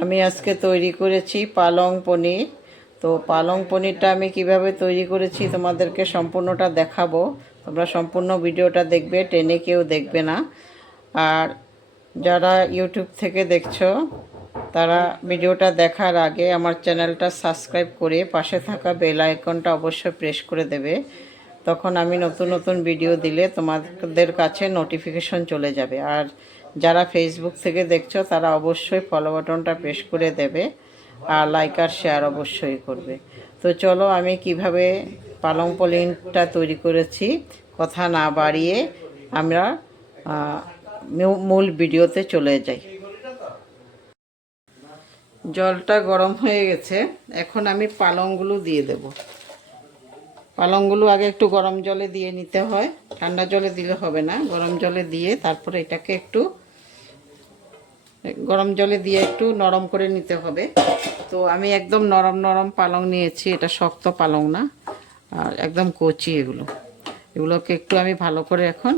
আমি আজকে তৈরি করেছি পালং পনির। তো পালং পনিরটা আমি কীভাবে তৈরি করেছি তোমাদেরকে সম্পূর্ণটা দেখাবো। তোমরা সম্পূর্ণ ভিডিওটা দেখবে, টেনে কেউ দেখবে না। আর যারা ইউটিউব থেকে দেখছ, তারা ভিডিওটা দেখার আগে আমার চ্যানেলটা সাবস্ক্রাইব করে পাশে থাকা বেল আইকনটা অবশ্যই প্রেস করে দেবে। তখন আমি নতুন নতুন ভিডিও দিলে তোমাদের কাছে নোটিফিকেশন চলে যাবে। আর যারা ফেসবুক থেকে দেখছ, তারা অবশ্যই ফলো বাটনটা প্রেস করে দেবে আর লাইক আর শেয়ার অবশ্যই করবে। তো চলো আমি কীভাবে পালং পলিনটা তৈরি করেছি, কথা না বাড়িয়ে আমরা মূল ভিডিওতে চলে যাই। জলটা গরম হয়ে গেছে, এখন আমি পালংগুলো দিয়ে দেব। পালংগুলো আগে একটু গরম জলে দিয়ে নিতে হয়, ঠান্ডা জলে দিলে হবে না, গরম জলে দিয়ে তারপরে এটাকে একটু গরম জলে দিয়ে একটু নরম করে নিতে হবে। তো আমি একদম নরম নরম পালং নিয়েছি, এটা শক্ত পালং না, আর একদম কচি এগুলো। এগুলোকে একটু আমি ভালো করে এখন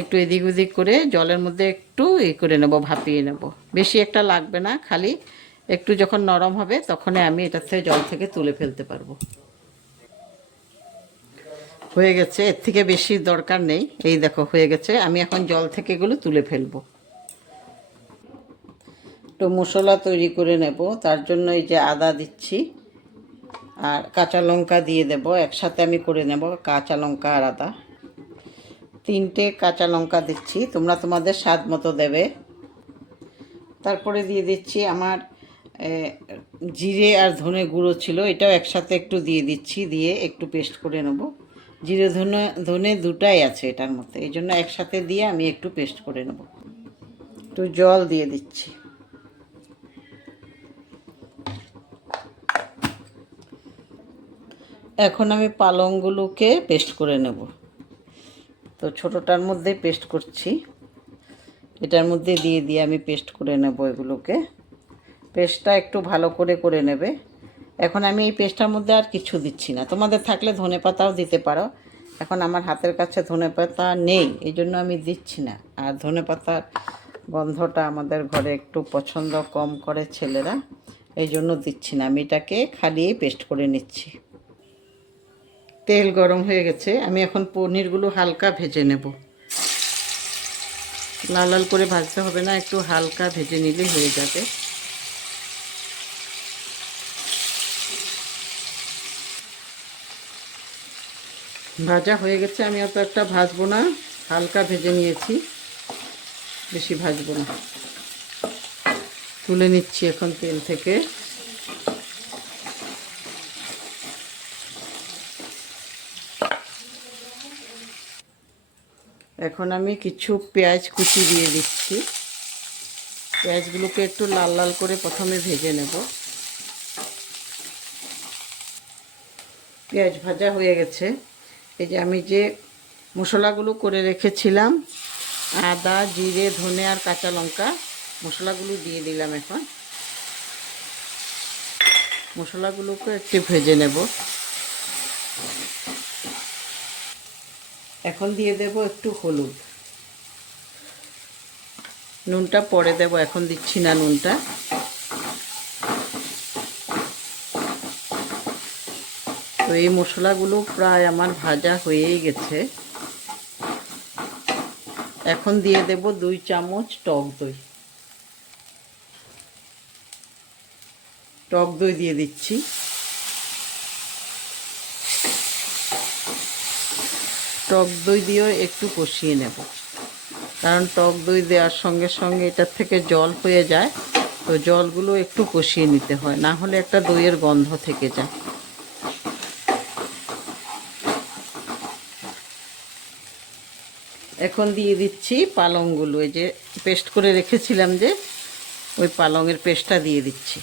একটু এদিক ওদিক করে জলের মধ্যে একটু ই করে নেব, ভাপিয়ে নেব। বেশি একটা লাগবে না, খালি একটু যখন নরম হবে তখনই আমি এটার থেকে জল থেকে তুলে ফেলতে পারব। হয়ে গেছে, এর থেকে বেশি দরকার নেই। এই দেখো, হয়ে গেছে, আমি এখন জল থেকে এগুলো তুলে ফেলব। একটু মশলা তৈরি করে নেব, তার জন্য এই যে আদা দিচ্ছি আর কাঁচা লঙ্কা দিয়ে দেব, একসাথে আমি করে নেব কাঁচা লঙ্কা আর আদা। তিনটে কাঁচা লঙ্কা দিচ্ছি, তোমরা তোমাদের স্বাদ মতো দেবে। তারপরে দিয়ে দিচ্ছি আমার জিরে আর ধনে গুঁড়ো ছিল, এটাও একসাথে একটু দিয়ে দিচ্ছি, দিয়ে একটু পেস্ট করে নেব। জিরে, ধনে ধনে দুটাই আছে এটার মধ্যে, এই জন্য একসাথে দিয়ে আমি একটু পেস্ট করে নেব। একটু জল দিয়ে দিচ্ছি। এখন আমি পালংগুলোকে পেস্ট করে নেব। তো ছোটোটার মধ্যে পেস্ট করছি। এটার মধ্যে দিয়ে দিয়ে আমি পেস্ট করে নেব এগুলোকে। পেস্টটা একটু ভালো করে করে নেবে। এখন আমি এই পেস্টটার মধ্যে আর কিছু দিচ্ছি না। তোমাদের থাকলে ধনে পাতাও দিতে পারো। এখন আমার হাতের কাছে ধনে পাতা নেই, এই জন্য আমি দিচ্ছি না। আর ধনে পাতার গন্ধটা আমাদের ঘরে একটু পছন্দ কম করে ছেলেরা, এই জন্য দিচ্ছি না। আমি এটাকে খালি পেস্ট করে নিচ্ছি। তেল গরম হয়ে গেছে, আমি এখন পনিরগুলো হালকা ভেজে নেব। লাল লাল করে ভাজতে হবে না, একটু হালকা ভেজে নিলে হয়ে যাবে। ভাজা হয়ে গেছে, আমি অত একটা ভাজবো না, হালকা ভেজে নিয়েছি, বেশি ভাজবো না। তুলে নিচ্ছি এখন তেল থেকে। এখন আমি কিছু পেঁয়াজ কুচি দিয়ে দিচ্ছি। পেঁয়াজগুলোকে একটু লাল লাল করে প্রথমে ভেজে নেব। পেঁয়াজ ভাজা হয়ে গেছে। এই যে আমি যে মশলাগুলো করে রেখেছিলাম, আদা, জিরে, ধনে আর কাঁচা লঙ্কা, মশলাগুলো দিয়ে দিলাম এখন। মশলাগুলোকে একটু ভেজে নেব। এখন দিয়ে দেব একটু হলুদ। নুনটা পরে দেব, এখন দিচ্ছি না নুনটা। তো এই মশলাগুলো প্রায় আমার ভাজা হয়েই গেছে। এখন দিয়ে দেব দুই চামচ টক দই। টক দই দিয়ে দিচ্ছি। টক দই দিয়েও একটু কষিয়ে নেব। কারণ টক দই দেওয়ার সঙ্গে সঙ্গে এটার থেকে জল হয়ে যায়, তো জলগুলো একটু কষিয়ে নিতে হয়, না হলে একটা দইয়ের গন্ধ থেকে যায়। এখন দিয়ে দিচ্ছি পালংগুলো, এই যে পেস্ট করে রেখেছিলাম যে, ওই পালংয়ের পেস্টটা দিয়ে দিচ্ছি।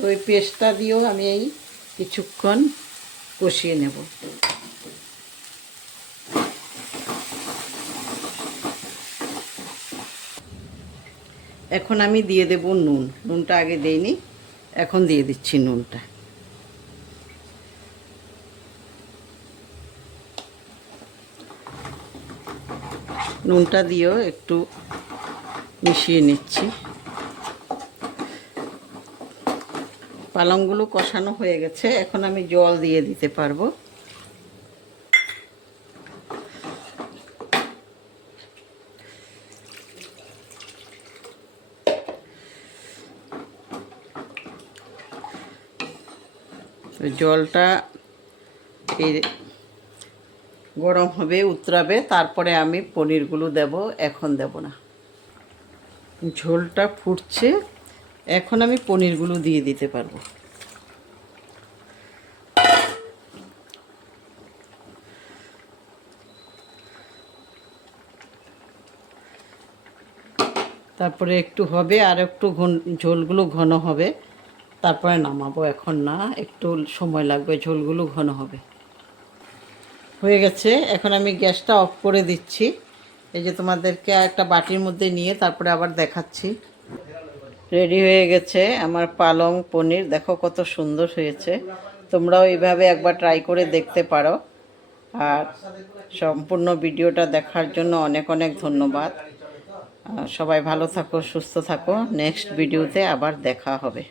তো ওই পেস্টটা দিয়েও আমি এই কিছুক্ষণ কষিয়ে নেব। এখন আমি দিয়ে দেব নুন। নুনটা আগে দেইনি, এখন দিয়ে দিচ্ছি নুনটা। নুনটা দিয়েও একটু মিশিয়ে নিচ্ছি। পালংগুলো কষানো হয়ে গেছে। এখন আমি জল দিয়ে দিতে পারব। জলটা গরম হবে, উতরাবে। তারপরে আমি পনিরগুলো দেব, এখন দেব না। ঝোলটা ফুটছে। এখন আমি পনিরগুলো দিয়ে দিতে পারব। তারপরে একটু হবে আর একটু ঝোলগুলো ঘন হবে। তারপরে নামাবো এখন না, একটু সময় লাগবে, ঝোলগুলো ঘন হবে। হয়ে গেছে, এখন আমি গ্যাসটা অফ করে দিচ্ছি। এই যে তোমাদেরকে একটা বাটির মধ্যে নিয়ে তারপরে আবার দেখাচ্ছি। রেডি হয়ে গেছে আমার পালং পনির। দেখো কত সুন্দর হয়েছে। তোমরাও এইভাবে একবার ট্রাই করে দেখতে পারো। আর সম্পূর্ণ ভিডিওটা দেখার জন্য অনেক অনেক ধন্যবাদ। সবাই ভালো থাকো, সুস্থ থাকো। নেক্সট ভিডিওতে আবার দেখা হবে।